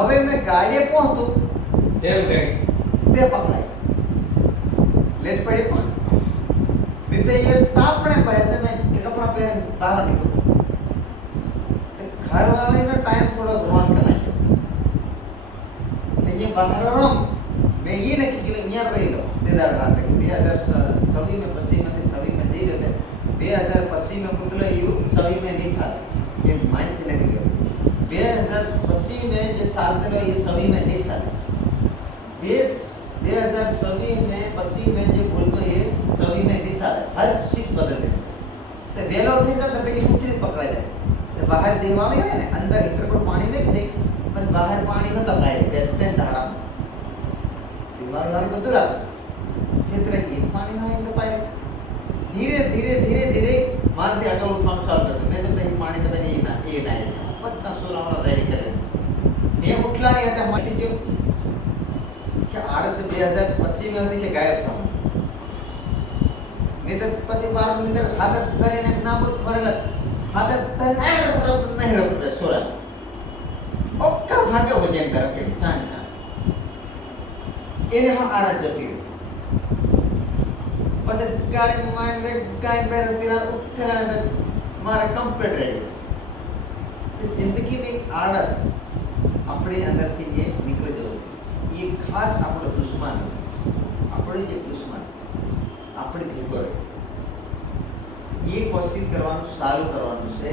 હવે મેં ગાડીએ પહોંચતો એમ કે તે પકડાય લેટ પડી પણ नहीं तो ये तापने पहले मैं कपड़ा पहन बाहर निकलता घर वाले का टाइम थोड़ा ग्रहण करना चाहिए लेकिन बाहर रहो मैं ये नहीं कि यहाँ रही लो देदार रात के 2026 में पश्चिम में सभी में दे रहते 2025 में मतलब यू सभी में नहीं साल ये माइंड दिले के 2025 में जो साल दिलो ये सभी में नहीं साल 2026 में 25 में जो बोलते ये सभी में नहीं साल हर चीज बदल है तो वेला उठेगा तो पहले कुत्ते पकड़ा जाए तो बाहर देवाले है ना अंदर हीटर पर पानी में दे पर बाहर पानी को तबाए बैठते धारा दीवार वाले बंद रहा क्षेत्र की पानी हाँ इनके पाए धीरे धीरे धीरे धीरे मारते अगर उठाना चालू करते मैं जब तक पानी तो मैंने ये ना पत्ता सोला वाला रेडी करे मैं उठला नहीं आता हमारी जो 2025 में होती है गायब था नहीं तो પછી 12 મિનિટ હાથ કરીને નાબૂદ કરેલા હાથ નહીં રખડે સોરા ઓક્કા ભાગે હો જાય અંદર કે ચાન ચાન એને હા આડા જતી પછી ગાડી માં મે ગાય બેર પેલા ઉઠેલા મારા કમ્પ્લીટ રહી तो जिंदगी में एक आड़स अपने अंदर થી ये निकल जाओ ये खास આપણો દુશ્મન આપણે જે દુશ્મન આપણે ભેગો ये कोशिश करवाનું चालू करवाનું છે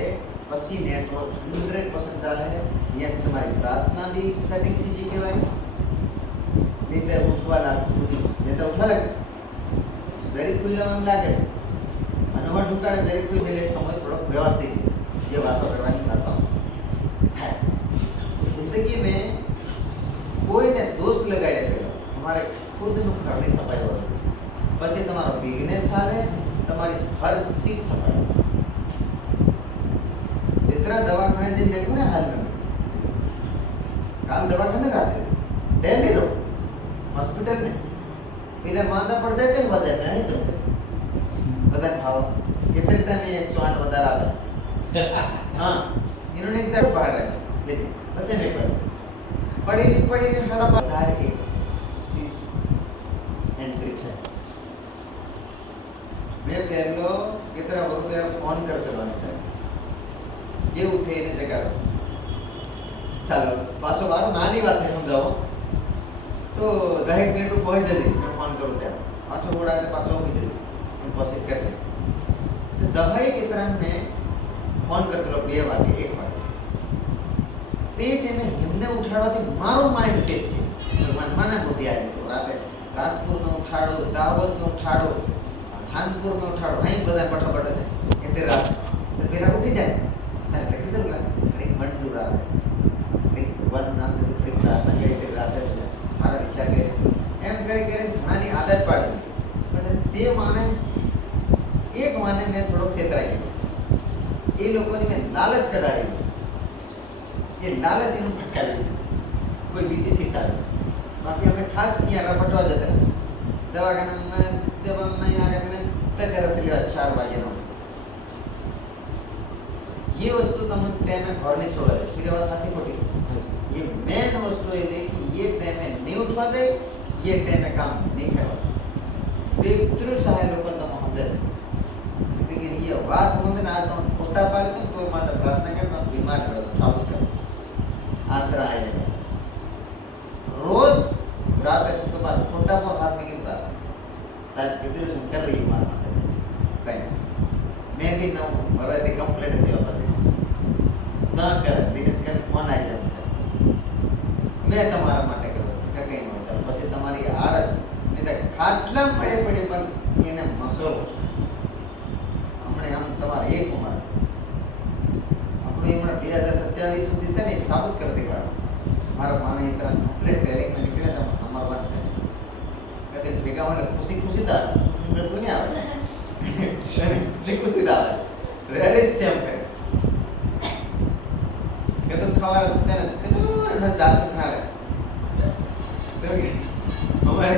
પછી નેટવર્ક 100% ચાલે અહીંયા તમારી પ્રાર્થના भी સેટિંગ થઈ જઈ કહેવાય નહીં તો ઉઠવા લાગતું નહીં તો ઉઠવા લાગે જરી ખુલ્લા એમ લાગે છે અને હું ઢુકાડે જરી કોઈ મિનિટ સમય થોડો વ્યવસ્થિત જે વાતો કરવાની વાતો થાય जिंदगी में कोई ने दोष लगाए पेलो हमारे खुद नु घरनी सफाई हो પછી તમારો બિઝનેસ ચાલે તમારી हर चीज सफाई जितना दवाखाने दिन देखो ना हाल में काल दवाखाने जाते डेली रो हॉस्पिटल में पहले मांदा पड़ जाते हैं वजन नहीं होते वजन भाव कितने टाइम में 108 वजन आ गया हाँ इन्होंने एक तरफ बाहर रहा लेकिन बस नहीं पड़ी थोड़ा बता के सीस एंट्री है मैं पहलो कितना रुपया फोन करते रहने था जे उठे ने जगाड़ो चलो पासो बारो नानी बात है समझाओ तो 10 मिनट में पहुंच जल्दी मैं फोन करूं त्या पासो बोड़ा ते पासो हो जल्दी हम कोशिश करते तो दवाई की तरह में फोन करते रहो 2 वागे 1 वागे તે ટાઈમે એમને ઉઠાડવાથી મારો માઇન્ડ તેજ છે મનમાં ના બુદ્ધિ આવી તો રાજપુરમાં ઉઠાડો દાહોદમાં ઉઠાડો ખાનપુરમાં ઉઠાડો અહીં બધા બઠા થાય એટલે રાત તો પેલા ઉઠી જાય સાહેબ કીધું લાગે ઘણી મંજૂર આવે ઘણી વન નામ ઘણી પ્રાર્થના કરી તે રાતે મારા વિચાર કરે એમ કરી ઘણાની આદત પાડી અને તે માને એક માને મેં થોડોક છેતરાઈ ગયો એ લોકોને મેં લાલચ કરાવી ये लालच इन भटकावी कोई बीजी शिक्षा बाकी हमें खास यहाँ रपटवा जाते हैं दवाखाना में जब महीना रखने टकर पहले 4 बजे ना ये वस्तु तुम टाइम में घर नहीं छोड़ा फिर बात खासी खोटी ये मेन वस्तु है कि ये टाइम में नहीं उठवा दे ये टाइम में काम नहीं करवा तो इतने सहाय लोगों तम हम जैसे लेकिन ये बात होते ना आज खोटा पाले तुम तो माता प्रार्थना कर तुम बीमार हो साबित कर आंतर आए रोज रात तक तुम्हारा खोटा पर हाथ में गिरता शायद कितने सुन कर रही मार कहीं मैं भी ना मरा थे कंप्लेंट दिया पता ना कर बिजनेस कर फोन आ जाए मैं तुम्हारा माटे करो कहीं हो चल बस तुम्हारी आड़स नहीं तो खाटला पड़े पड़े पर ये ना मसलो हमने हम तुम्हारा एक उम्र આપણે હમણાં 2027 સુધી છે ને સાબિત કરી દેખાડો મારા માને એ तरह કમ્પ્લીટ ડાયરેક્ટ में निकले तो हमारा बात है कहते ભેગા મને ખુશી ખુશી दा तो नहीं आवे खुशी खुशी दा रेडी सेम करे कहते खवार तेने दांत खाड़े तो हमारे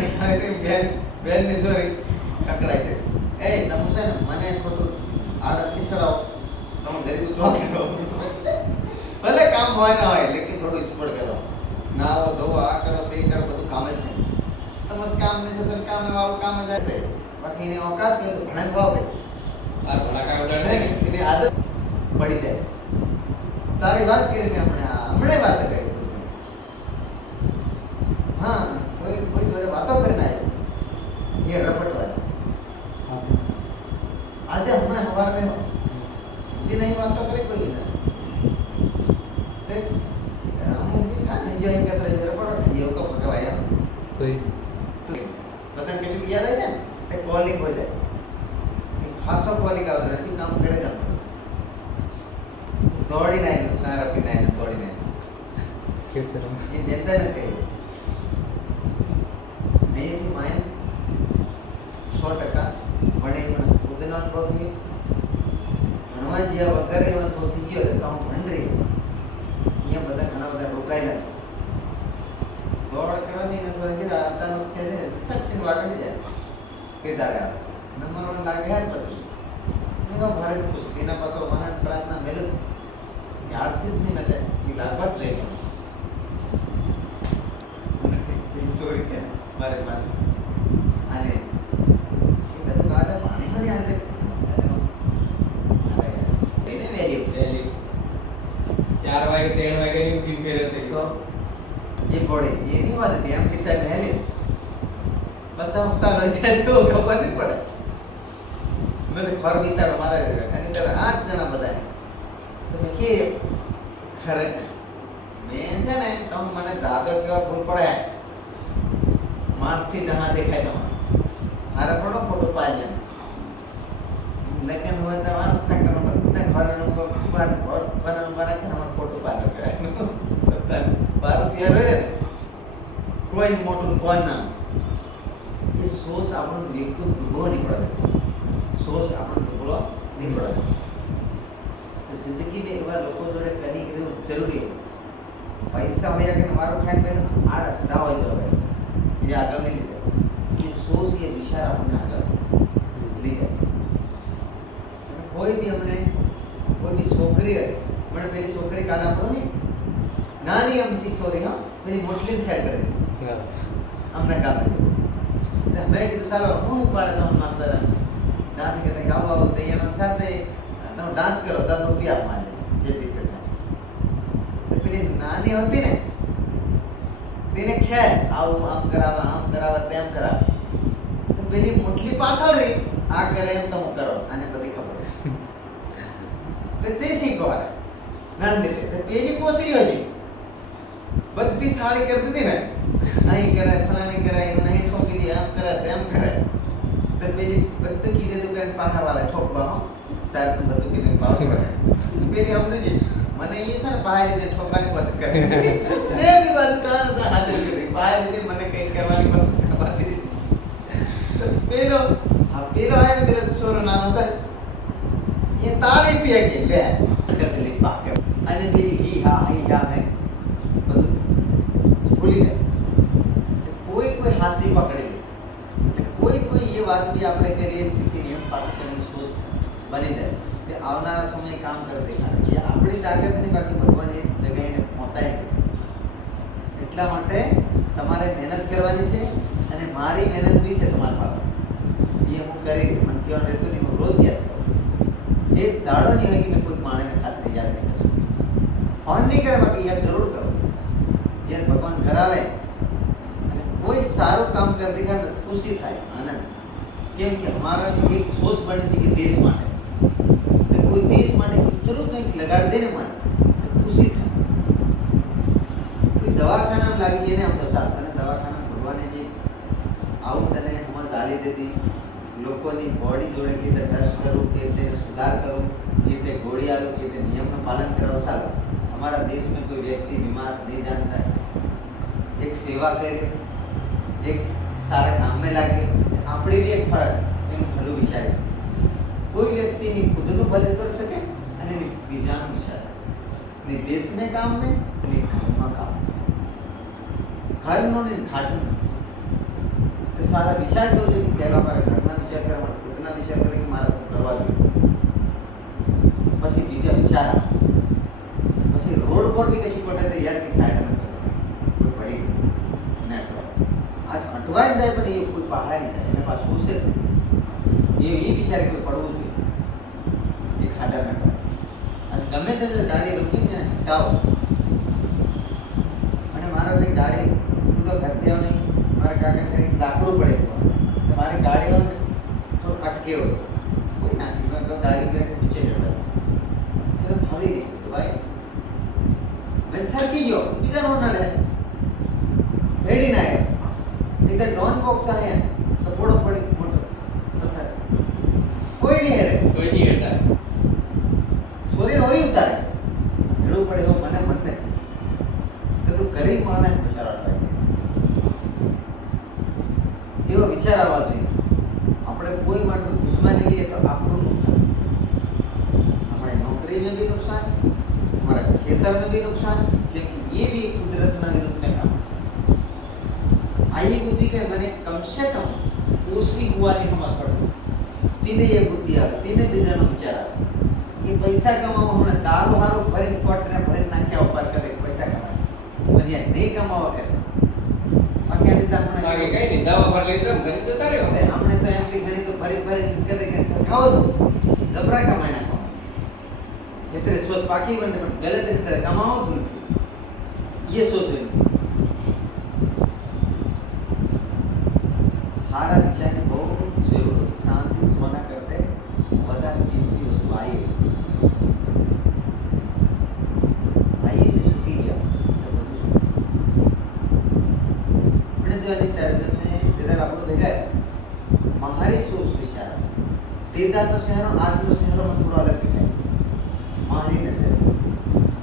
बहन ने सॉरी ककड़ाई दे ए नमस्ते मने खोटू आड़स की सराव તમે જરી ઉતવા કરો ભલે કામ હોય ના હોય લેકિન થોડું સ્પોર્ટ કરો નાવો ધોવો આ કરો તે કરો બધું કામ જ છે. તમારું કામ ને સતત કામ વાળું કામ જ આવે. બાકી એને ઓકાત કે તો ભણાક ભાવે આ ભણા કામ ઉડાડે ને એની આદત પડી જાય. તારી વાત કરી મેં હમણાં વાત કરી. હા કોઈ જોડે વાતો કરીને આવ્યો એ રપટવા આજે હમણાં સવાર મેં જે નહીં વાતો કરી કોઈ ના તે અમુક બી થાય ને જો એક જ રપટવા ને જેવું કો પકવાય એમ કોઈ બધાને કશું યાદ આવે ને તે કોલિંગ હો જાય ખાસો કોલિંગ આવતો નથી કામ કરે જ દોડીને આવીને તારા પીને આવીને દોડીને ખેતરમાં એ દેતા નથી અહીંથી માયન 100% ભણે મને ખુદનો અનુભવ થયો ભણવા જ્યાં વગર એવો અનુભવ થઈ ગયો તો હું ભણ રહી અહીંયા બધા ઘણા બધા રોકાયેલા છે દોડ કરવાની ને થોડી કીધા આતાનો છે ને છટસીન વાટડી જાય કે દાડે આવે નંબર 1 લાગે જ પછી મેં તો ભારે ખુશ એના પાછળ મહાન પ્રાર્થના મેલું કે આળસી જ નહીં મતે એ લાભ જ લઈ ગયો સોરી છે મારે મારે અને એ બધું કાલે પાણી હરી આને એને વેલ્યુ પહેલી 4 વાગે 3 વાગે ની ઉઠી ફેર હતી તો એ પડે એની વાત હતી એમ કિસ્સા મેલે પાછા ઉઠતા રહી જાય તો ખબર નહીં પડે મેં તો ખર બીતા મારા એની તરફ 8 જણા બધા તો મેં કે ખરે મેં છે ને તમે મને દાદો કેવા ભૂલ પડે મારથી ડહા દેખાય તમારે મારે થોડો ફોટો પાડી લગ્ન હોય તો મારો ફેકનો બધા ઘરનું ઘરનું બનાકે અમારો ફોટો પાડ્યો કરાય બાર તૈયાર હોય ને કોઈ મોટું કોણ ના એ સોસ આપણો બિલકુલ ડૂબો નહીં પડે સોસ આપણો ડૂબો નહીં પડે તો જિંદગીમાં એવા લોકો જોડે કરી રહેવું જરૂરી પૈસા હોય કે મારું ખાઈને આળસ ના હોય તો હવે એ આગળ નહીં લઈ જાય એ સોચ એ વિચાર આપણને આગળ લઈ જાય કોઈ બી અમને કોઈ બી છોકરી હોય મને પેલી છોકરી કાલે આપણો ને નાની અમથી છોરી હા પેલી મોટલી ખ્યાલ કરે અમને કામ મેં કીધું સારો હું પાડે તમે માસ્તર ડાન્સ કરતા આવો આવો તૈયાર સાથે તમે ડાન્સ કરો 10 રૂપિયા આપવા જે રીતે થાય પેલી નાની હતી ને તેને ખ્યાલ આવું આમ કરાવે તેમ કરાવે તો પેલી મોટલી પાછળ રહી આ કરે એમ તમે કરો આને બધી ખબર તો તે શીખવાડે નાની રીતે તો પેલી કોસરી હતી બધી સાડી કરતી હતી ને અહીં કરે ફલાણી કરે નહીં ઠોકી દે આમ કરે તેમ કરે તો પેલી બધું કીધું તું કરીને પાછા વાળા ઠોકવા હો સાહેબ બધું કીધું પાછું પડે પેલી સમજી મને એ છે ને પાય લીધે ઠોકવાની પસંદ કરે બે દિવસ કાન છે હાજર કરી પાય લીધે મને કઈ કરવાની પસંદ કરવાની પેલો હે ને પેલો છોરો નાનો હતો એ તાળી પીએ કે લે કરતી પાક અને પેલી હી હા મેં બધું ભૂલી જાય કોઈ હાસી પકડી લે કોઈ એ વાત બી આપણે કરીએ કે નિયમ પાલન કરીને સોચ બની જાય કે આવનારા સમયે કામ કરે દેખાડે એ આપણી તાકાત નહીં બાકી ભગવાન એ જગ્યાએ પહોંચાય એટલા માટે તમારે મહેનત કરવાની છે અને મારી મહેનત બી છે તમારી પાસે એ હું કરી મને કહેવાનું રહેતું નહીં હું રોજ યાદ કરું એક દાડો નહીં હોય કે મેં કોઈ માણસને ખાસ યાદ નહીં કરું ફોન નહીં કરે બાકી યાદ જરૂર કરો યાદ ભગવાન કરાવે અને કોઈ સારું કામ કરી દેખાડે ખુશી થાય આનંદ કેમ કે અમારા એક સોચ બની છે કે દેશ માટે કોઈ દેશ માટે થોડું કંઈક લગાડી દે ને મને ખુશી થાય કોઈ દવાખાનામાં લાગી ગઈ ને આમ તો સારું અને દવાખાનામાં ભગવાને જે આવું તને સમજ આલી દીધી લોકોની બોડી જોડે કે રીતે ટચ કરું કે રીતે સુધાર કરું કે રીતે ગોળી આલું કે રીતે નિયમનું પાલન કરાવો ચાલો हमारा देश में कोई व्यक्ति बीमार नहीं जानता है एक सेवा करे एक सारा काम में लागे આપણે બી એક ફરજ એનું ભલું વિચારે છે કોઈ વ્યક્તિ ની ખુદનું ભલું કરી શકે અને બીજાનું વિચારે ને દેશને કામ में અને ઘરમાં કામ ઘરનો ને ઘાટનો તો સારા વિચાર કરવો જોઈએ કે પહેલા મારા ઘરના વિચાર કરવા માટે ખુદના વિચાર કરે કે મારે કરવા જોઈએ પછી બીજા વિચાર પછી રોડ પર બી કશું પટે તો યાર કે સાઈડ ન કરો અટવાઈ જાય પણ એ કોઈ બહાર નહીં જાય એને પાછું ઉસે એ વિચારે કોઈ પડવું જોઈએ એ ખાડા ના કરે અને ગમે તે ગાડી રોકી ને હટાવો અને મારા કઈ ગાડી હું તો ઘરથી આવ નહીં મારા કાકા કંઈક લાકડું પડે તો મારી ગાડી આવે ને થોડું અટકેવો કોઈ નાખી મેં ગાડી લઈને નીચે ચડવા ચલો ફાળી ગઈ તો ભાઈ મેં સરકી ગયો બીજા નો નડે રેડી ના આવ્યો इधर डॉन बॉक्स आए हैं सपोर्ट पड़ी मोटर पत्थर कोई नहीं है કોઈ નહીં હતા સોરી નોરી ઉતારે એડું પડે એવો મને મન નથી કે તું ગરીબ માણસ બિચારા થાય એવો વિચાર આવવા જોઈએ આપણે કોઈ માટે દુશ્મની લઈએ તો આપણું નુકસાન हमारे नौकरी में भी नुकसान हमारा खेतर में भी नुकसान क्योंकि ये भी कुदरत ना विरुद्ध में काम आई बुद्धि के मैंने कम से कम उसी हुआ नहीं समझ पड़ती तीने ये बुद्धि आ तीने बीजानो विचार आ ये पैसा कमावा हमने दारू हारू भरीन कोट ने भरीन नाख्या ऊपर करे पैसा कमाए पर ये नहीं कमावा करे बाकी अभी तक हमने બાકી કઈ નહીં દવા પર લઈ તો ઘરે જતા રહ્યો हमने तो एमपी घड़ी तो भरी भरी करे के खाओ जबरा कमाए ना खाओ जितने सोच बाकी बनते पर गलत रीते कमाओ तुम ये सोच हारा विचारने बहुत जरूर शांति सोना करते વધારે કિંમતી વસ્તુ આવી જે સુકી ગયા આપણે જો આજે તરતને તેદાર આપણો ભેગા મારી સોચ વિચાર તેદારનો શહેરો આજનો શહેરોમાં થોડો અલગ દેખાય મારી નજર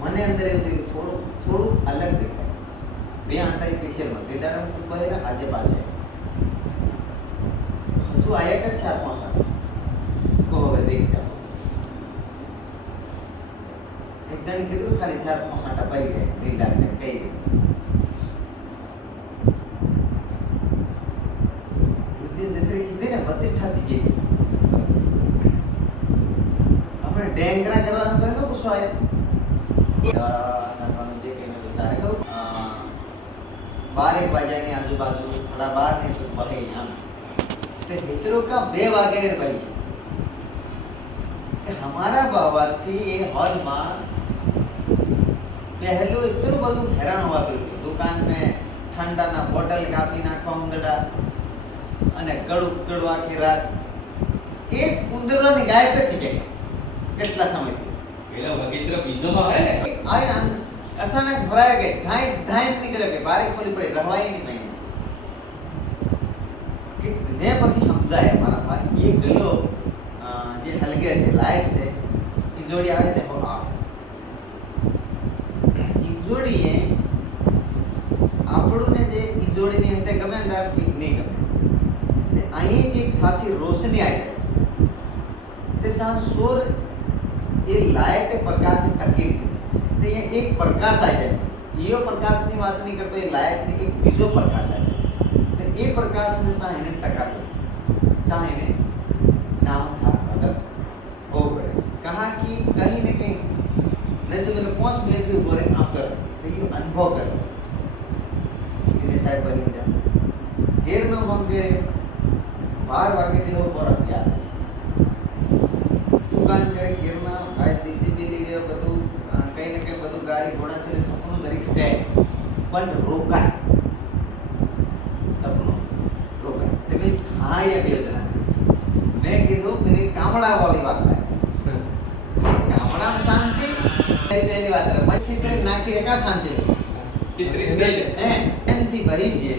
મને અંદર એવું થયું થોડું અલગ દેખાય બે આંટા સ્પેશિયલમાં તેદાર ખૂબ બહેરા આજે પાસે जो आया कर 4-5 साल को હવે દેખ જાઓ એક જણ કીધું ખાલી 4-5 આટા પાઈ ગયે નહીં લાગે કઈ જે જતરી કીધી ને બધી ઠાસી ગઈ આપણે ડેંગરા કરવાનું કરે તો પૂછો આયા નાનું જે કહીને તારે કરું 12 વાગ્યાની આજુબાજુ 12:30 ને તો બહે આમ तो मित्रों का 2 वागे भाई कि हमारा बाबा की ये हॉल में पहलू इतरू બધું હેરાન હોવાતું દુકાન में ઠંડા ના બોટલ કાપી નાખવા ઉંદડા અને કડવા આખી રાત એક ઉંદરોની ગાય પે થઈ ગઈ કેટલા સમયથી પેલો વગીત્ર બીજો માં હે ને આય અચાનક ભરાય ગઈ ઢાઈ ઢાઈ નીકળે કે બારે ખોલી પડી રવાય નહીં મહિને मैं પછી સમજાય મારા ભાઈ ये ગલો જે હલગે છે લાઈટ છે ઈજોડી આવે તે હો આ ઈજોડીએ આપણને જે ઈજોડીની હતે ગમે અંદર નહીં ગમે તે અહીં જે એક સાસી રોશની આવી તે સાં સોર એ લાઈટ પ્રકાશ ટકી છે તે એક પ્રકાશ આવી જાય ઈયો પ્રકાશની વાત નહીં કરતો એ લાઈટની એક બીજો પ્રકાશ આવી ये प्रकाश ने चाहे टका दो चाहे ने नाम था अगर हो गए कहा कि कहीं न कहीं नहीं जो मेरे 5 मिनट भी हो रहे आफ्टर तो ये अनुभव कर इन्हें साइड पर ही जा घेर में हम के 12 वागे थे हो पर क्या दुकान करे घेर में आज डीसीपी दी गयो બધું કઈ ને કઈ બધું ગાડી ઘોડા છે સપનું દરેક છે પણ રોકાય हाँ ये भी योजना मैं कीधु मेरी कामड़ा वाली बात है कामड़ा में शांति पहली बात है मैं चित्रित नाखी रेखा शांति ચિત્રિત નહીં हैं एंती भरी दिए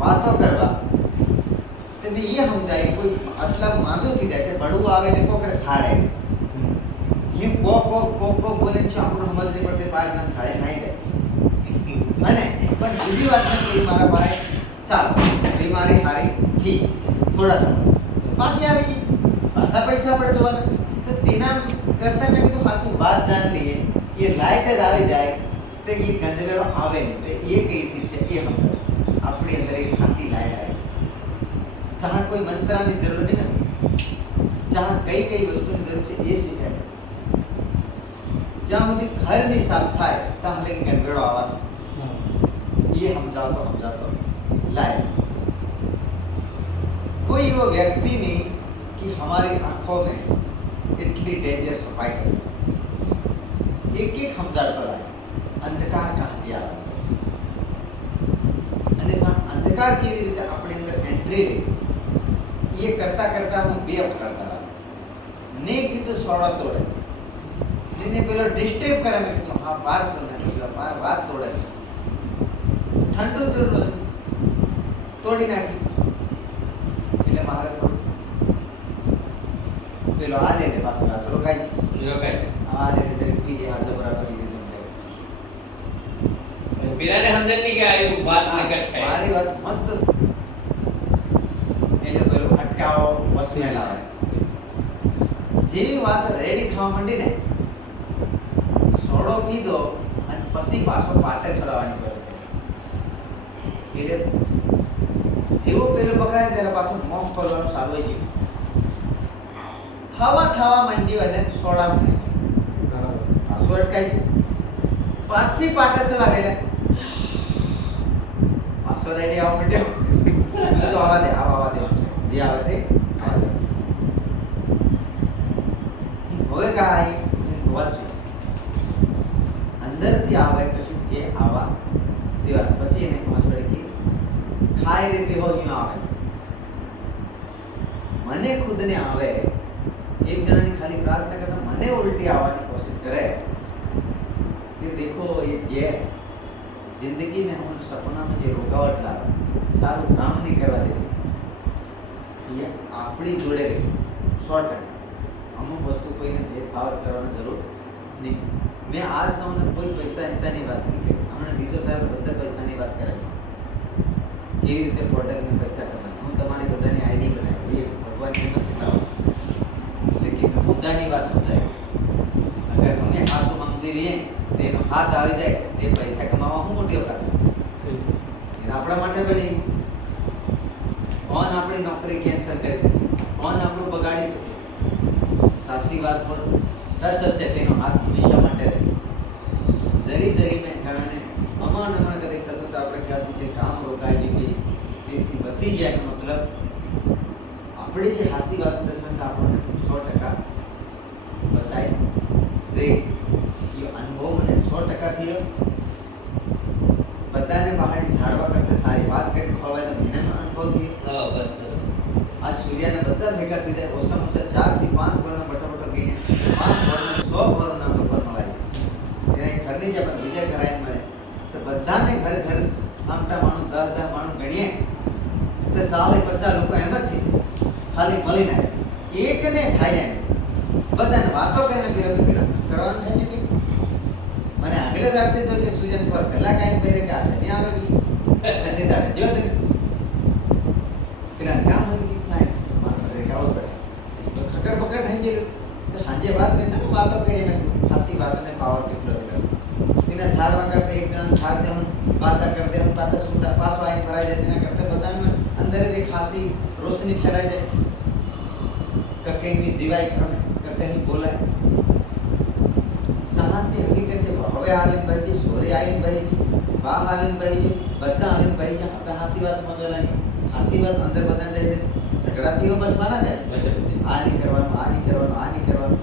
बातों करवा तो मैं ये हम जाए कोई असला मादो थी जाए तो बड़ू आवे देखो कर छाड़े ये को बोले छे આપણને સમજ નહીં પડતી પાર ના છાડે નહીં જાય અને પણ બીજી વાત છે કે મારા ભાઈ ચાલો बीमारी हारी थी थोड़ा सा पासी आवेगी पासा पैसा पड़े तो तो तीना करता मैं तो खासी बात जान ली है ये लाइट आवे जाए तो ये गंदवेड़ो आवे नहीं तो ये कैसी से ये हम अपने अंदर एक खासी लाइट आए जहाँ कोई मंत्रा की जरूरत नहीं ना जहाँ कई वस्तु की जरूरत है ये सीखाए जहाँ मुझे घर नहीं साफ था ताहले गंदवेड़ो आवा ये हम जातो लाए। कोई वो व्यक्ति नहीं कि हमारी आंखों में इतनी डेंजर सफाई करे, एक एक સમજાડતો લાગે અંધકાર ક્યાંથી આવે અને અંધકાર કેવી રીતે આપણી અંદર એન્ટ્રી લે એ કરતા કરતા હું બે પકડતા લાગે ને કીધું સોડા તોડે એને પેલો ડિસ્ટર્બ કરે મેં કીધું હા વાત તો નથી વાત તોડે ઠંડુ તોડી નાખી એટલે મારે થોડું પેલો આ લઈને પાછો રાત રોકાઈ આ લઈને જરી પી જાય આ જબરા કરી દીધું પેલાને સમજણ નહીં કે આ વાત નિકટ થાય. મારી વાત મસ્ત એટલે પેલો અટકાવો વસમેલ આવે જેવી વાત રેડી થવા માંડી ને સોડો પીધો અને પછી પાછો પાટે ચડાવવાની કરે એટલે જેવો પેલો પકડાય ત્યારે પાછું મોફ કરવાનું ચાલુ થઈ ગયું થવા માંડ્યું અને સોડા મને પાછું અટકાઈ પાછી પાટે ચડાવેલા પાછો રેડી આવવા માંડ્યો તો આવા દે જે આવે તે આવા દે હવે કાંઈ હોવા જોઈએ અંદરથી આવે કશું કે આવા દેવા પછી એને ખબર પડે કે ખાઈ રીતે હોય ન આવે મને ખુદને આવે એક જણાની ખાલી પ્રાર્થના કરતા મને ઉલટી આવવાની કોશિશ કરે कि देखो ये जे जिंदगी में हम सपना में जे रुकावट लावे साરું કામ નહીં કરવા દેતું એ આપણી જોડે રહે 100%. અમુક વસ્તુ કોઈને ભેદભાવ કરવાની જરૂર નહીં. મેં આજ તમને કોઈ પૈસા હિસ્સાની વાત નહીં કરી. હમણાં બીજો સાહેબ બધા પૈસાની વાત કરે કેવી રીતે પ્રોડક્ટને પૈસા કમાય. હું તમારી બધાની આઈડી બનાવી એ ભગવાનની મત શીખવાડું લેકિન મુદ્દાની વાત સમજાય અગર અમે ખાસું સમજી લઈએ તેનો હાથ આવી જાય તે પૈસા કમાવા હું મોટી વખત આપણા માટે બની કોણ આપણી નોકરી કેન્સલ કરી શકે કોણ આપણું બગાડી શકે સાચી વાત પણ 10 હશે તેનો હાથ હંમેશા માટે રહે જરી મેં ઘણાને અમાન કદી થતું તો આપણે કહેતું કે કામ રોકાઈ ગયું તેથી બચી જાય એનો મતલબ આપણી જે હાસી વાત દસમંત આપણને 100% બસાય રે એ અનુભવ મને 100% થયો બધાને બહાર ઝાડવા કરતા સારી વાત કરી ખોળવાય તો મહિનામાં અનુભવ થયો બસ આજ સૂર્યને બધા ભેગા થઈ જાય ઓછામાં ઓછા 4 થી 5 ઘરનો બટો ગીને 5 ઘરનો 100 ઘરનો નામ ઉપર મળાય એને ઘરની જે પણ બીજા ઘર આવીને મળે તો બધાને ઘર આમટા માણું 10 માણું ગણીએ તો સાલે 50 લોકો એમ જ થઈ ખાલી મળીને એકને છાડ્યા બધાને વાતો કરીને કરવાનું છે કે મને આગલે દાડથી તો કે સૂર્યન પર કલાક આવીને પહેરે કે આજે નહીં આવે નથી દાડે જો તે પેલા કામ હતી થાય મારે ગાવ પડે તો ખકડ પકડ થઈ ગયેલું તો સાંજે વાત કરી છે ને વાતો કરી મેં હાસી વાતને પાવર કેટલો એના છાડવા કરતા એક જણા છાડ દેવાનું વાર્તા કરી દેવાનું પાછા છૂટા પાછો આવીને ભરાઈ જાય તેના કરતા બધાને અંદર એક ખાસી રોશની ફેલાઈ જાય કઈ જીવાય ખમે કઈ બોલાય શાંતિ હકીકત છે હવે આવીને ભાઈ છે સોરે આવીને ભાઈ છે બા આવીને ભાઈ છે બધા આવીને ભાઈ છે હતા હાસી વાત મજલાની હાસી વાત અંદર બધાને જાય ઝઘડાથી બસવાના જાય આ નહીં કરવાનું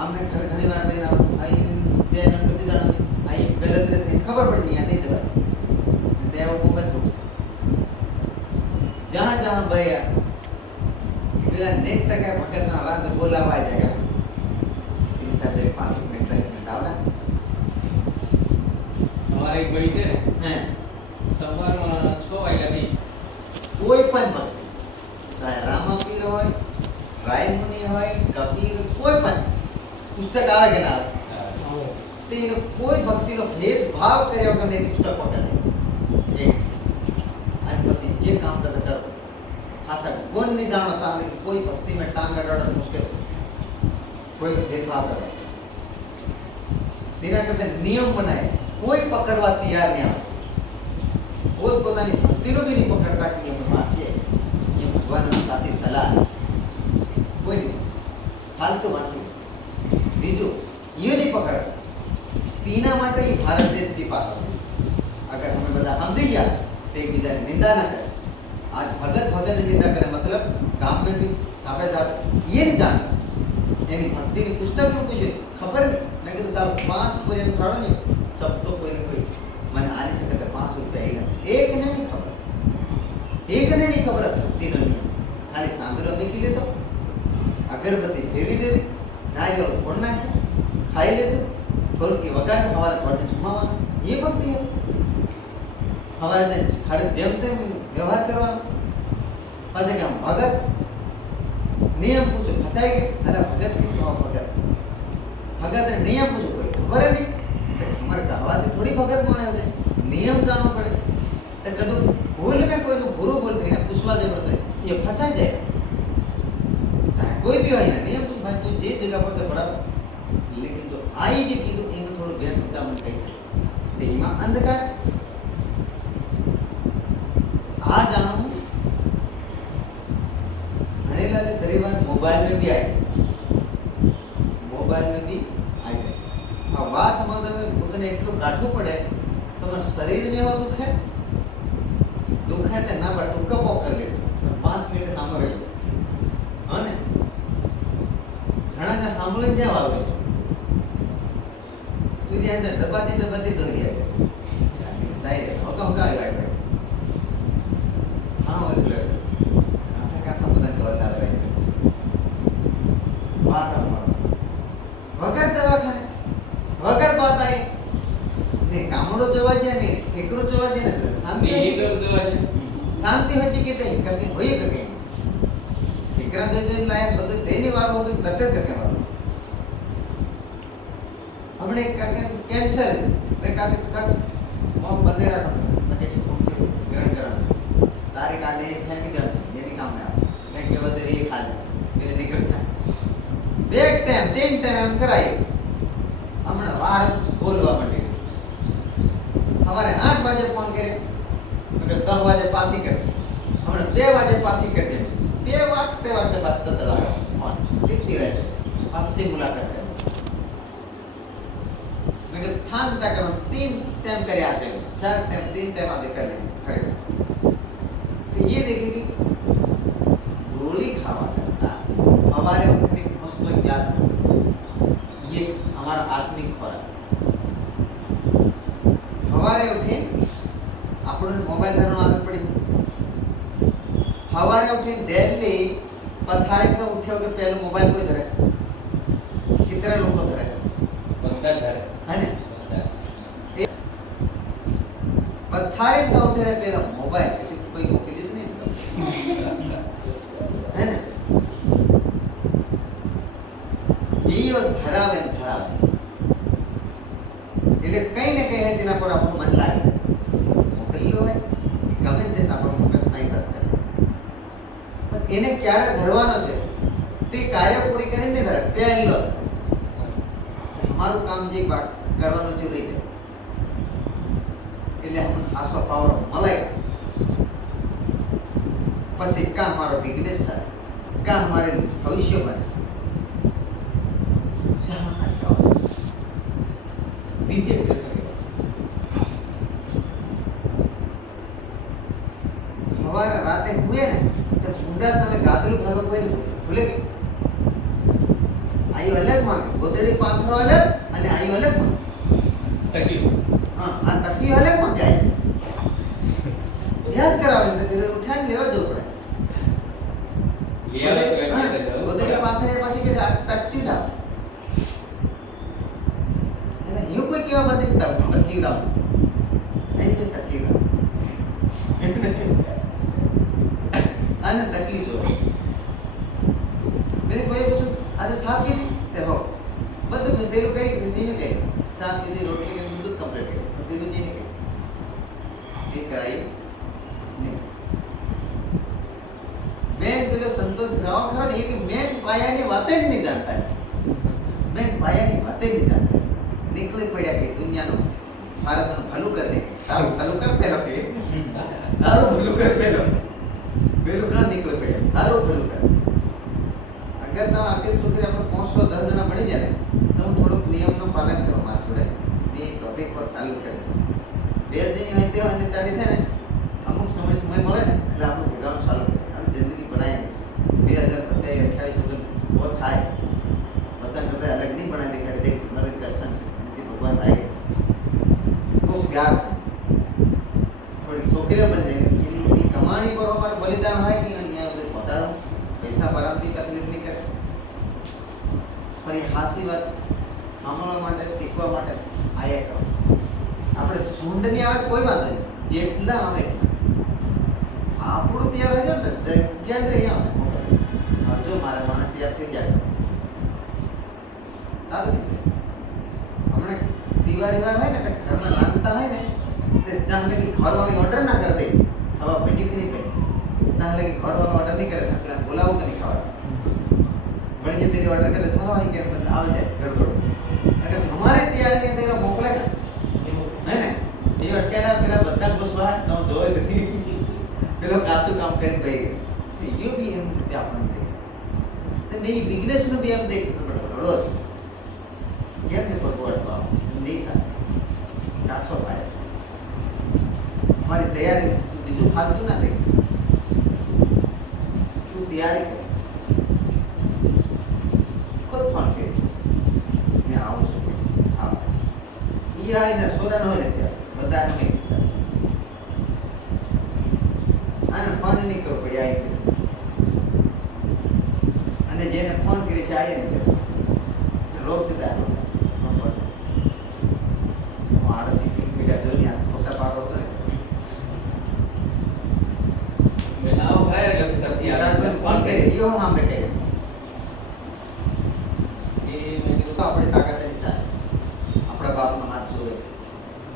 આમને ઘણી વાર ભાઈ આઈ બે બધી જાણવાની આઈ ગલત રીતે ખબર પડી જાય નહીં જવાય તે આવું બધું જ્યાં ભાઈ પેલા નેટ ટકા ભગતના રાત બોલાવા જાય સાથે 5 મિનિટ આવડા અમારે એક ભાઈ છે ને હે સવારમાં 6 વાગ્યાથી કોઈ પણ ભક્તિ ચાહે રામપીર હોય રાયમુનિ હોય કબીર કોઈ પણ પુસ્તક આવે કે ના આવે તેનો કોઈ ભક્તિનો ભેદભાવ કર્યા વગર એક પુસ્તક પકડે એક અને પછી જે કામ કરે કરો આશા કોણ નહીં જાણો તાને કોઈ ભક્તિ में टांग अड़ाना मुश्किल है कोई भेदभाव करे तेरा करते नियम बनाए कोई पकड़वा तैयार नहीं આવે કોઈ પોતાની ભક્તિનો બી નહીં પકડતા કે એમ વાંચીએ એ ભગવાનની સાચી સલાહ કોઈ નહીં ફાલતુ વાંચી બીજું એ નહીં પકડતા તેના માટે એ ભારત દેશની પાછળ અગર અમે બધા સમજી ગયા તે એકબીજાની નિંદા ના કરે आज भगत भगत निंदा करे मतलब काम में भी सापे सापे ये नहीं जान यानी भक्ति की पुस्तक में कुछ खबर नहीं मैं कहता साल 5 पूरे खड़ो नहीं सब तो कोई मैंने आने से कहते 5 रुपया आएगा एक ने नहीं खबर तीनों नहीं खाली सांदरो में की ले तो अगरबत्ती फेरी दे दी ना जो फोड़ना है खाई ले तो खोल के वगाड़ हमारे घर में झुमावा ये भक्ति है हमारे हर जमते व्यवहार करवा पासे कि हम भगत नियम पूछो फसाए गए अरे भगत की कहो भगत ने नियम पूछो कोई खबर नहीं हमारे कहवाते थोड़ी भगत माने होते नियम जानना पड़े तो कदू भूल में कोई बुरो बोलते हैं पूछवा जबरदस्त ये फंसाई जाए चाहे कोई भी हो ना नियम पूछ भाई तू जे जगह पर से बराबर लेकिन जो आई जे कीधु एनो थोड़ो बेसमता मन कही છે તે એમાં અંધકાર आ जानू घणेला ने दरेवार मोबाइल में भी आए आ बात मतलब પોતાને એટલું કાઠું પડે તમારા શરીર में हो दुख है तो ना बट टूका पॉक कर ले 5 मिनिट સામે રહે હા ને ઘણા જણ સાંભળીને જ્યાં આવે છે સુધી આ ડબ્બાથી ઢળી આવે સાહેબ હકમ કાય વાય हाँ એટલે કાંઠા બધા ગોળા આવે છે વાત અમારો વગર દવાખાને વગર બાત આઈ ને કામડો જોવા જાય ને ઠેકરો જોવા જાય ને શાંતિ नहीं तो दवा શાંતિ હોય છે કે તે કકે હોય કકે ઠેકરા જો લાયક બધું તેની વાર હોય તો તરત કકે વાર આપણે કકે કેન્સર મે કાતે કક મોં બંને રાખો કે શું કોમ છે ગ્રહણ કરવાનું तारे काटे फेंक दिया ये नहीं काम है मैं के बदले ये खा ले मेरे निकल था एक टाइम 3 टाइम हम कराई हमने वार बोलवा मंडे हमारे 8 बजे फोन करे मगर 10 बजे पासी करे हमने 2 बजे पासी कर दे 2 वक्त पास तक लगा फोन लिखती रहे से पास से मुलाकात कर मगर थान तक हम 3 टाइम करे आते 4 टाइम 3 टाइम आते कर ले खड़े तो ये देखेंगे गोली खावा करता हमारे उठने मस्त याद ये हमारा आत्मिक खोराक हमारे उठे આપણને મોબાઈલ ધરવાનો આદત પડી હવારે ઉઠી ડેલી પથારે તો ઉઠ્યો કે પહેલો મોબાઈલ કોઈ ધરે કિતરા લોકો ધરે बंदा घर હે ને પથારે તો ઉઠે પહેલો મોબાઈલ પછી કોઈ મોકલી દીધું નહીં है ना ये धरावे એટલે કઈ ને કઈ તેના પર આપણું મન લાગે મોકલ્યો હોય ગમે તે આપણું મગજ ટાઈમ પાસ કરે પણ એને ક્યારે ધરવાનો છે તે કાર્ય પૂરી કરીને ધરે પહેલો અમારું કામ જે કરવાનું જરૂરી છે એટલે આપણે આસો પાવર મળે પછી का हमारा बिजनेस है का हमारे भविष्य बने बीजे हमारा रातें हुए ना जब मुंडा तने गादलू घर में कोई भूले आयु अलग मांगे गोदड़ी पाथरो अलग અને આયુ અલગ માंगे टकी हां આ તકી અલગ માंगे याद करावे तो फिर उठाने लेवा दो पड़े ये अलग करके दे वो तो पाथरे पाछे के तकती डाल है यूं कोई केवा बात तक तकी डाल नहीं तो तकी डाल आने तकलीफ हो मेरे कोई कुछ आज साफ की ते हो बंद कुछ पेलो कई दिन के साफ की रोटी के दूध कंप्लीट है तो पेलो जी ने ये कराई मैं बोले संतोष राव खरा ये कि मैं पाया की बातें नहीं जानता है मैं पाया की बातें नहीं जानता निकले पड़ा के दुनिया नो भारत नो भलू कर दे तारो भलू कर पेलो के तारो भलू कर पेलो पेलो का निकले पड़ा तारो भलू कर अगर तो आके छोकरी अपन 510 जना पड़ी जाए तो थोड़ो नियम नो पालन करो मार छोड़े ये टॉपिक पर चालू करे છે બે જણી હોય તે અને તાડી છે ને અમુક સમય મળે ને એટલે આપણું ભેગાનું ચાલુ કરે અને જિંદગી બનાવી દઈશ 2027 28 બહુ થાય બધા બધા અલગ નહીં બનાવી દેખાડી દઈશ મારે દર્શન છે એનાથી ભગવાન આવી બહુ પ્યાર છે થોડી છોકરીઓ બની જાય એની કમાણી પર અમારે બલિદાન હોય કે અહીંયા બધું પહોંચાડો પૈસા ભરાવતી તકલીફ નહીં કરે પણ એ હાસી વાત સાંભળવા માટે શીખવા માટે આયા કરો આપણે ઝુંડની આવે કોઈ વાંધો નહીં જેટલા આવે એટલા આપણું તૈયાર હોય ને જગ્યા રહી આવે જો મારે મને તૈયાર થઈ જાય સારું છે હમણાં દિવાળી વાર હોય ને તો ઘરમાં રાંધતા હોય ને તે ત્યાં લગી ઘરવાળી ઓર્ડર ના કરી દે ખાવા પેટી કે નહીં પેટી ત્યાં લગી ઘરવાળો ઓર્ડર નહીં કરે પેલા બોલાવું તો નહીં ખાવા બની જે પેલી ઓર્ડર કરે સારો હોય કે આવે જાય ગડબડ અગર હમારે તૈયારી ને તેરા મોકલે ને હે ને એ અટકેલા પેલા બધા પૂછવા તો જોઈ નથી પેલો કાચું કામ કરીને ભાઈ યુ બી એમ રીતે આપણને દેખે તો મેં બિઝનેસ નું બી એમ દેખતો રોજ કેમ ને પરવડતો નહીં સાહેબ કાચો પાય છે અમારી તૈયારી બીજું ફાલતું ના દેખ તું તૈયારી કર ખુદ ફોન કરી મેં આવું છું આવ ઈ આવીને સોરા નો લે ત્યારે બધા નહીં આને ફોન નહીં કરવો પડી આવી અને જેને ફોન કરી છે આવી ને રોક દીધા આળસી પીડા જોઈને આ ખોટા પાડો કરે મેં આવો ખરા લક્ષ કરતી ફોન કરી યો હા મેં કહી એ મેં કીધું તો આપણે તાકાત જ છે આપણા બાપનો હાથ જોવે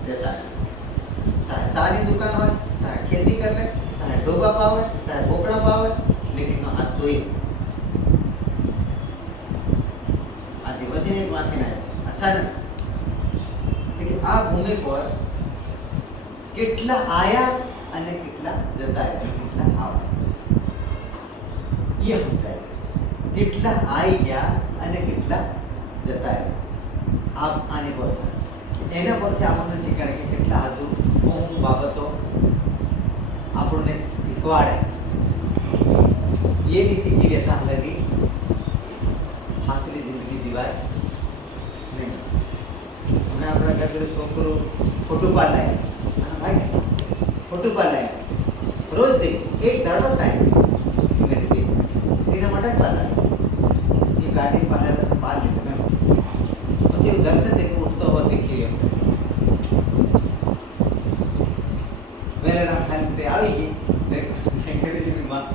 જैसा चाहे सारी दुकान हो चाहे खेती कर ले चाहे डोबा पावे चाहे बोकड़ा पावे लेकिन નો હાથ જોઈએ આજે વચ્ચે એક વાસી ના અચાનક કે આ ભૂમિ પર કેટલા આયા અને કેટલા જતા કેટલા આવ્યા એ સમજાય કેટલા આવી ગયા અને કેટલા જતા આપ આની પર એના પરથી આપણને શીખવાડે કે કેટલા હજુ અમુક બાબતો આપણને શીખવાડે એ બી શીખી લેતા લગી હાસલી જિંદગી જીવાય નહીં હમણાં આપણા ઘરે છોકરો ખોટું પાલાય ભાઈ ને ખોટું પાલાય રોજ દે એક દાડો ટાઈમ તેના માટે પાલાય એ ગાડી પાલાય પાલ લીધો મેં પછી એવું દર્શન દેખી ઉઠતો હોવા દેખી રહ્યો વેલેના ખાલી તે આવી ગઈ માં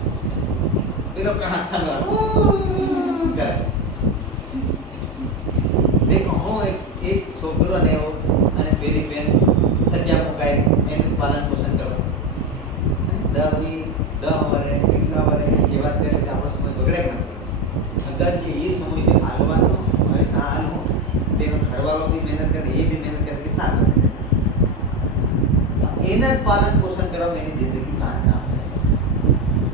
પેલો કણા સંગ્રહ કરે દેખો હું એક છોકરો ને એવો અને પેલી બેન સજ્જા મુકાઈ એનું પાલન પોષણ કરો 10 વરે કેટલા વરે સેવા કરે તો આપણો સમય બગડે ના અગર કે એ સમય જે હાલવાનો હવે સારું તેનો ઘરવાળો બી મહેનત કરે એ બી મહેનત કરે કેટલા આગળ છે એના પાલન પોષણ કરવા એની જિંદગી સાંજ આપે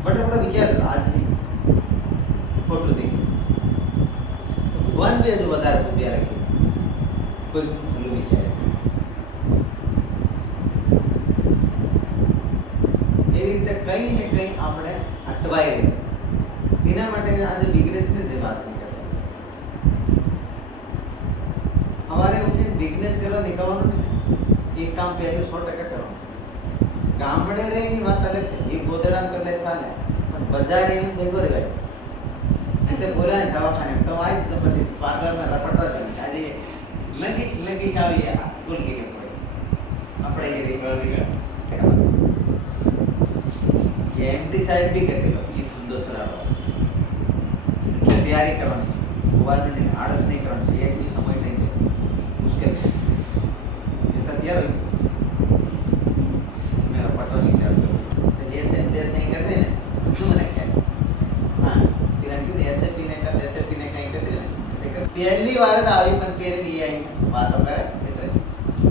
બટ આપણે વિચાર આજ નહીં ખોટું થઈ ભગવાન બી હજુ વધારે બુદ્ધિ રાખી કોઈ ભૂલું વિચારે એવી રીતે કંઈ ને કંઈ આપણે અટવાઈ રહે એના માટે આજે બિઝનેસની જ વાત નહીં કરતા અમારે ઉઠીને બિઝનેસ કરવા નીકળવાનું ને એક કામ પહેલું 100% કરવાનું છે ગામડે રહીની વાત અલગ છે એ ગોદડામ કરલે ચાલે પણ બજાર એની ભેગો રહેવાય એટલે બોલાય દવાખાને તો આવી તો પછી પાર્લરમાં રપટવા છે આજે લગીશ આવી ભૂલ ગઈ આપણે એ રીકળ એમડી સાહેબ બી કહેલો એ ધંધો સરાવો એટલે તૈયારી કરવાની છે ભગવાનને આળસ નહીં કરવાનું છે એક બી સમય નહીં છે મુશ્કેલ છે એ તો તૈયાર મેરા પટો નહીં કરતો जैसे जैसे ही करते ना क्यों मैंने क्या हाँ किरण की ऐसे पीने का कहीं करते ना ऐसे कर पहली बार आई पर तेरे लिए आई बातों कर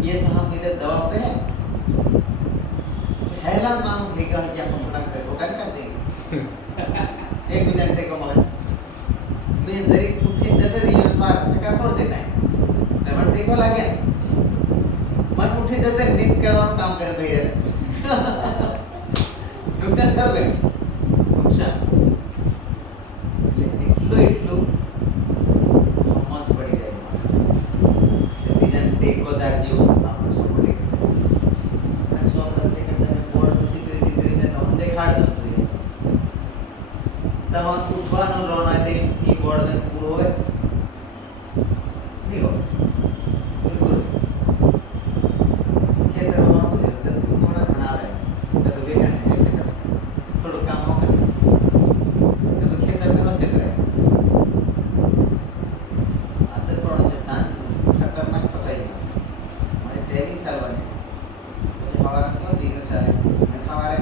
ये साहब मेरे दवा पे है हैरान मानो भेगा है या हम कर वो कर देंगे एक मिनट को मगर मैं जरी उठे जते रही मार छक्का छोड़ देता है मैं देखो लगे मन उठे जते नींद करवा काम कर भाई નુકસાન ખરું કે નહીં? નુકસાન એટલે એટલું હમસ પડી જાય બીજાને ટેકોદાર જેવું આપણું સપોર્ટિંગ અને સો કરતે કરતા બોર્ડ સીધરીને તમને દેખાડતો તમારે ઉઠવાનો રોના તે ઈ બોર્ડ ને પૂરો હોય નહીં હોય બિલકુલ ખેતરમાં આવું છે તો થોડા ઘણા આવે તો વેગા થોડું કામ કરે તો ખેતર ને હશે કરે આદર પ્રોડક્ટ છે ચાન ખતરનાક ફસાઈ ગયો છે મને ટ્રેનિંગ ચાલવાની પછી હવારે કેવો બિઝનેસ ચાલે અને સવારે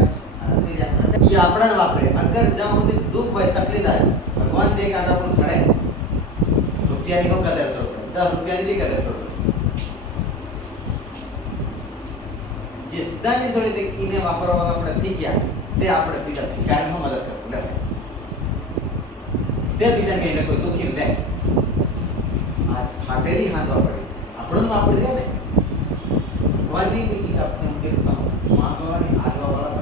ये આપણા વાપરે અગર જ્યાં સુધી દુઃખ હોય તકલીફ આવે ભગવાન બે કાંટા પર ખડે રૂપિયાની કો કદર કરો 10 રૂપિયાની બી કદર કરો જે સિદ્ધાની જોડે તે ઈને વાપરવા આપણે થઈ ગયા તે આપણે બીજા ભિખારીનો મદદ કરો લે તે બીજા કઈને કોઈ દુખી લે આજ ફાટેલી હાથ વાપરે આપણું વાપરી દે ને ભગવાનની કે આપણે કે તો માનવાની આજવા વાળા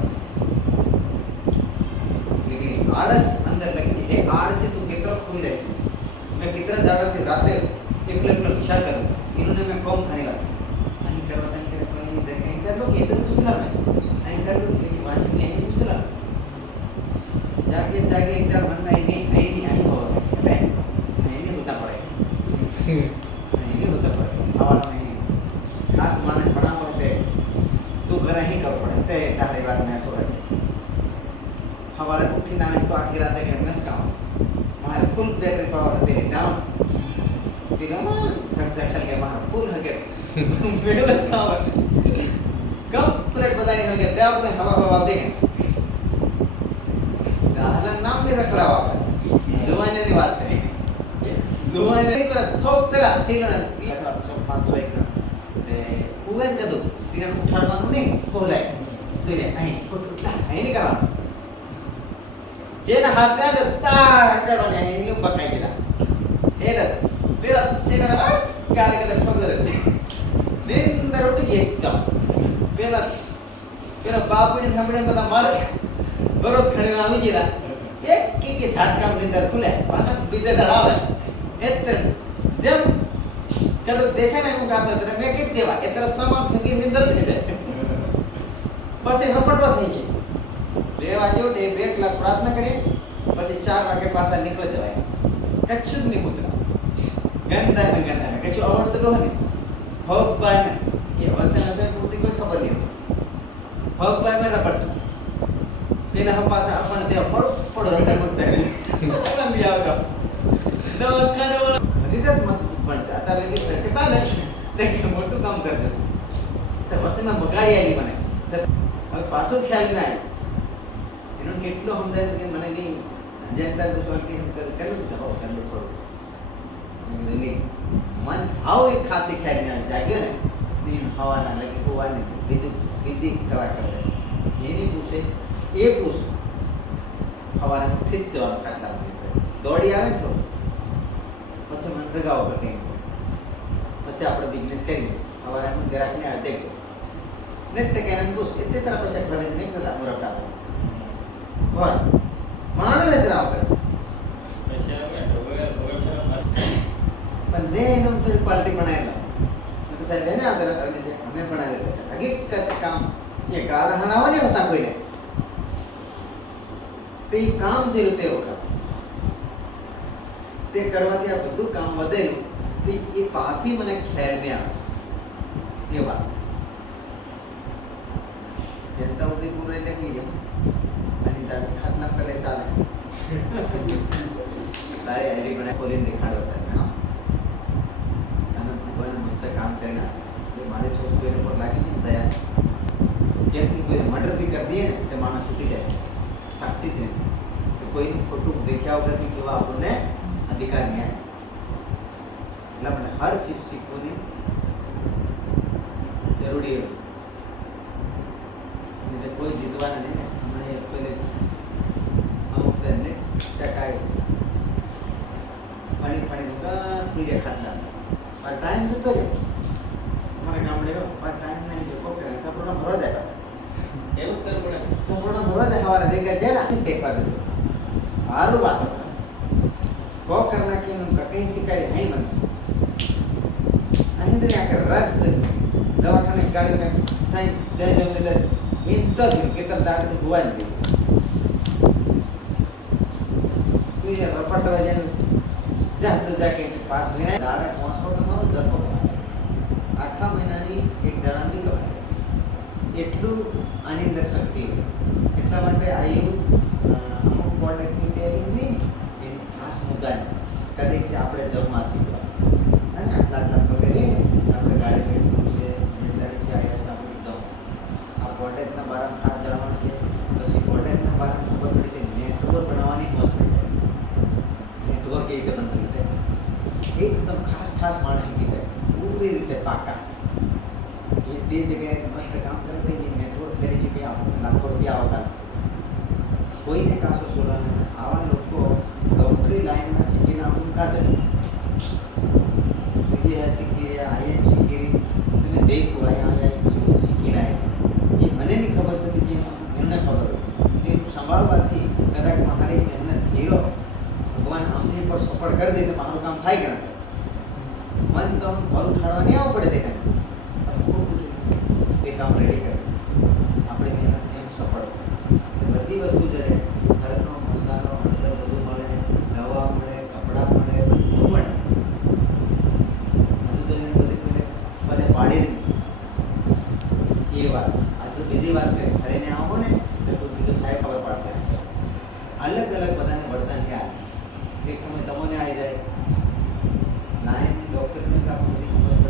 आड़स अंदर लगी है आड़ से तू कितना खुल रहे मैं कितना दाड़ा थे रात एक विचार करूँ इन्होंने मैं कम खाने लगा नहीं करवा नहीं कर कहीं कर लो कि इधर मुश्किल है नहीं कर लो कि वाचिंग में यही मुश्किल है जाके जाके एक बार मन में आई हो नहीं होता पड़े हवा नहीं खास माने बना पड़ते तू घर ही कर पड़ते तारे बात में सो रहे हमारे उठी ना तो आखिर आते के नस का हमारे फुल बैटरी पावर पे डाउन फिर हम सक्सेसफुल के हमारा फुल हके मेहनत का कब प्लेट पता नहीं हके तब अपने हवा देखें दाहला नाम नहीं रखड़ा वापस जुवाने नहीं बात से जुवाने नहीं पर थोक तेरा सीलन 500 एक ते उगन कदो तीन उठाड़વાનું નહીં બોલાય જોઈ અહીં ઉઠલા અહીં નહીં કરા જેના હાથ ને તાડડો ને એનું બકાઈ ગયેલા એલા પેલા સેના કાલે કદા ઠોક દે દિન રોટી એકદમ પેલા બાપુને સાંભળે બધા મારે બરોબર ખડીને આવી ગયેલા એક કે ઝાટકામ ની અંદર ખુલે પાછા બીજે દર આવે એટલે જેમ કદો દેખાય ને હું કાતો એટલે મેં કીધું દેવા એટલે સમાન ફગી ની અંદર થઈ જાય પછી રપટવા થઈ ગઈ 2 વાગે ઉઠે 2 કલાક પ્રાર્થના કરીએ પછી 4 વાગે પાછા નીકળી જવાય કચ્છું નહીં ઉતરા ગંડા में કશું આવડતું તો નથી ભગવાન એ વચન હતા પૂરતી કોઈ ખબર નહીં ભગવાન મેં રપટતું તેના હમ પાછા આપણને તે પડો રટા મુકતા રહે ઓલંદી આવતો દવાખાને હરીકત મત બનતા તારે કે કેતા ને તે મોટું કામ કરજે તે વચન બગાડી આવી મને હવે પાછો ખ્યાલ ના આવ્યો એનો કેટલો સમજાય કે મને નહીં જનતા તો સોલ્ટી એમ કર્યું તો હો કંડો થોડું નહીં મન આવો એક ખાસી ખ્યાલ ના જાગ્યો ને દિન હવાના લગી હોવાની બીજી કલા કરે એની પૂછે એ પૂછ હવાના ઉઠી જ જવાનું ખાટલા દોડી આવે તો પછી મને ભેગાવો કરે પછી આપણે બિઝનેસ કરીએ હવાના હું ગ્રાહકને દેખજો નેટ કેનન પૂછ એટલે તારા પૈસા ભરે નહીં કરતા મોરપડા હોય માણસ ને ધરાવ કરે પણ ને એનો તો પાર્ટી બનાવેલા તો સાહેબ એને આદર કરીને છે અમે બનાવેલા હકીકત કામ એ ગાળ હણાવા નહીં હોતા કોઈને તે કામ થયેલું તે વખત તે કરવાથી આ બધું કામ વધેલું તે એ પાછી મને ખ્યાલ આવે એ વાત जनता उदयपुर रहने की है आणि दादा खातना करे चाले तारे आईडी बना खोलीने दिखाड़ होता है हां અને ભગવાન મસ્ત કામ करना ये मारे छोस्तो એને પર લાગી દી દયા કેમ કે કોઈ મર્ડર भी कर दिए ને તે માણસ છૂટી જાય સાક્ષી છે કે કોઈનું ખોટું દેખ્યા વગર કે કેવા આપણને અધિકાર નહીં એટલે મને હર ચીજ શીખવાની જરૂરી છે એટલે કોઈ જીતવાના નહીં ને હમણાં પહેલે અમુક તેને ટકાય પાણી થોડી રે ખાતા पर टाइम तो हमारे गांव में पर टाइम नहीं जो को करे तो पूरा भरो जाएगा એવું કરવું પડે संपूर्ण भरो जाएगा તમારા ભેગા જેલા ટેકવા દેતો સારું વાતો કો કરના કે હું કઈ શીખાડી નહીં મને અહીં તો આખરે રદ દવાખાને ગાડી મેં થાય જઈ જવું એટલે એમ તો જ કેટલા દાડ હોવા જ દે સુઈ રપટવા જઈને જાતો જાકે 5 મહિના દાડે પહોંચવો તમારો ધર્મ આખા મહિનાની એક દાડા બી કમાય એટલું આની અંદર શક્તિ હોય એટલા માટે આયુ અમુક પ્રોડક્ટની તૈયારી નહીં ને એની ખાસ મુદ્દા કદી આપણે જમવા શીખવા અને આટલા પગે રહીને આપણે ગાડી ફેરવું છે ગાડી છે આવ્યા છે આપણે જમ આ પ્રોડક્ટના બારામાં ખાસ જાણવાનું છે પછી પ્રોડક્ટના બારામાં ખબર પડી કે નેટવર્ક બનાવવાની મસ્ત પડી જાય નેટવર્ક એ રીતે બનતું એકદમ ખાસ માણસ શીખી જાય પૂરી રીતે પાકા એ તે જગ્યાએ મસ્ત કામ કરે છે જે નેટવર્ક કરી ચૂકી આપણને લાખો રૂપિયા આવતા કોઈને કાસો છોડવાના આવા લોકો ડોક્ટરી લાઈનના શીખીને આપણને કાં જશે સીડીઆઈ શીખી રહ્યા આઈએન શીખી રહી તમે દેખો અહીંયા શીખી રહ્યા એ મને નહીં ખબર છે જે એમને ખબર હોય તે સંભાળવાથી કદાચ મારી મહેનત હીરો ભગવાન અમને પણ સફળ કરી દે તો મારું કામ થાય કે ના મન તો ભર ઉઠાડવા નહીં આવવું પડે તેને એ કામ રેડી કરે આપણી મહેનત એમ સફળ બધી વસ્તુ જડે ઘરનો મસાલો અંદર બધું મળે દવા મળે કપડાં મળે બધું મળે હજુ તો એને બધી ભલે પાડી એ વાત આ તો બીજી વાત છે ઘરેને આવો ને તો કોઈ બીજો સાહેબ ખબર પાડતા અલગ અલગ બધાને વર્તન ક્યાં એક સમય તમને આવી જાય લાઈન ડૉક્ટરને કામ બધી સમજ